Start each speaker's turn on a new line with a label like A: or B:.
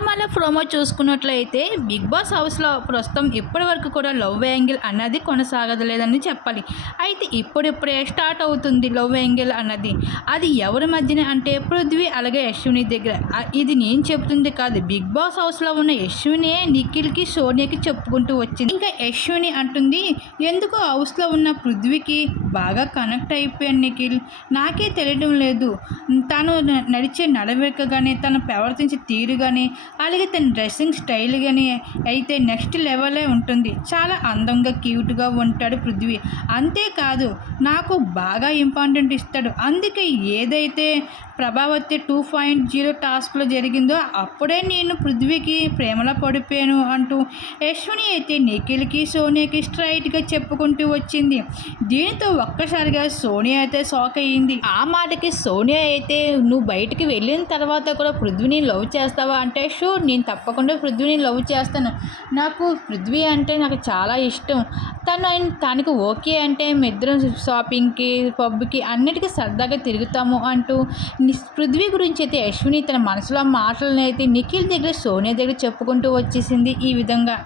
A: Normal promo చూసుకున్నట్లయితే Bigg Boss హౌస్లో ప్రస్తుతం ఇప్పటి వరకు కూడా లవ్ యాంగిల్ అన్నది కొనసాగదలేదని చెప్పాలి. అయితే ఇప్పుడిప్పుడే స్టార్ట్ అవుతుంది లవ్ యాంగిల్ అన్నది. అది ఎవరి మధ్యన అంటే పృథ్వీ అలాగే యశ్విని దగ్గర. ఇది నేను చెప్తుంది కాదు. బిగ్ బాస్ హౌస్లో ఉన్న యశ్వినే నిఖిల్కి సోనియాకి చెప్పుకుంటూ వచ్చింది. ఇంకా యశ్విని అంటుంది ఎందుకు హౌస్లో ఉన్న పృథ్వీకి బాగా కనెక్ట్ అయిపోయాను నిఖిల్. నాకే తెలియడం లేదు. తను నడిచే నడవడిక కానీ తను ప్రవర్తించే తీరు కానీ అలాగే తన డ్రెస్సింగ్ స్టైల్ కానీ అయితే నెక్స్ట్ లెవెలే ఉంటుంది. చాలా అందంగా క్యూట్గా ఉంటాడు పృథ్వీ. అంతేకాదు నాకు బాగా ఇంపార్టెంట్ ఇస్తాడు. అందుకే ఏదైతే ప్రభావతి టూ పాయింట్ జీరో టాస్క్లో జరిగిందో అప్పుడే నేను పృథ్వీకి ప్రేమలో పడిపోయాను అంటూ యశ్విని అయితే నిఖిల్కి సోనియాకి స్ట్రైట్గా చెప్పుకుంటూ వచ్చింది. దీంతో ఒక్కసారిగా సోనియా అయితే షాక్ అయ్యింది. ఆ మాటకి సోనియా అయితే నువ్వు బయటికి వెళ్ళిన తర్వాత కూడా పృథ్వీని లవ్ చేస్తావా? అంటే షూర్ నేను తప్పకుండా పృథ్వీని లవ్ చేస్తాను. నాకు పృథ్వీ అంటే నాకు చాలా ఇష్టం. తను ఆయన- తనకు ఓకే అంటే మిద్దరం షాపింగ్కి పబ్కి అన్నిటికీ సరదాగా తిరుగుతాము అంటూ పృథ్వీ గురించి అయితే అశ్విని తన మనసులో మాటలను అయితే నిఖిల్ దగ్గర సోనియా దగ్గర చెప్పుకుంటూ వచ్చేసింది ఈ విధంగా.